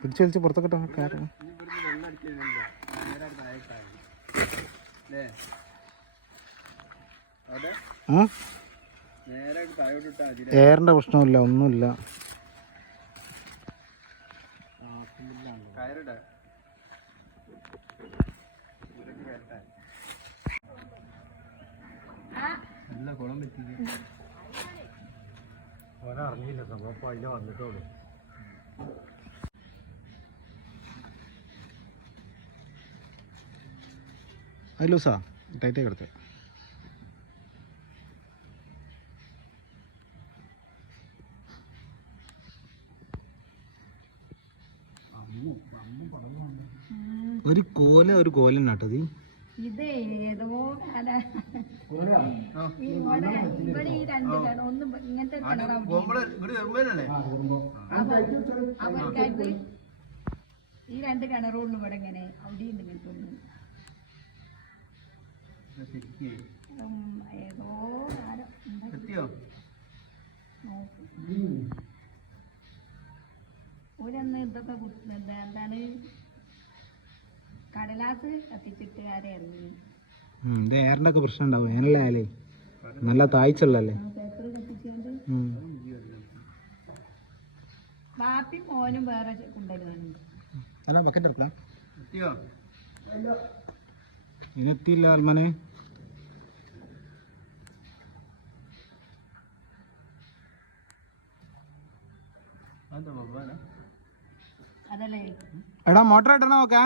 പിടിച്ച് വലിച്ച് പുറത്തൊക്കെ ഇട്ടോ എയറിന്റെ പ്രശ്നമില്ല ഒന്നുമില്ല. നല്ല കുളം പറ്റി അവനറിഞ്ഞില്ല സംഭവം അപ്പോൾ അതിൽ വന്നിട്ടുള്ളൂ. അത് ലൂസാ ടൈറ്റേ കിടത്ത്. ഒരു കോല ഒരു കോലൻ നാട്ടത് ഇത് ഏതോ കാല ഇവിടെ ഇവിടെ ഈ രണ്ട് കിണർ ഒന്ന് ഇങ്ങനത്തെ അവർക്കായിട്ട് ഈ രണ്ട് കിണറുള്ളൂ ഇവിടെ ഇങ്ങനെ. അവിടെ ഉണ്ട് ഉം, ഏതോ എന്താ ഓരന്ന് ഇതൊക്കെ എന്താണ്? കടലാസ് കത്തിച്ചിട്ട് ആരെ ഇറങ്ങി ഇത് എയറിന്റെ ഒക്കെ പ്രശ്നം ഉണ്ടാവും ഏനല്ലേ നല്ല താഴ്ചയുള്ളല്ലേ ബാപ്പി മോനും വേറെ കൊണ്ടുവരുന്നുണ്ട് അല്ല ബക്കറ്റ് എടുക്കാം. ഭഗവാനാ അതല്ലേ? എടാ മോട്ടർ ഇട്ടണോ നോക്കേ.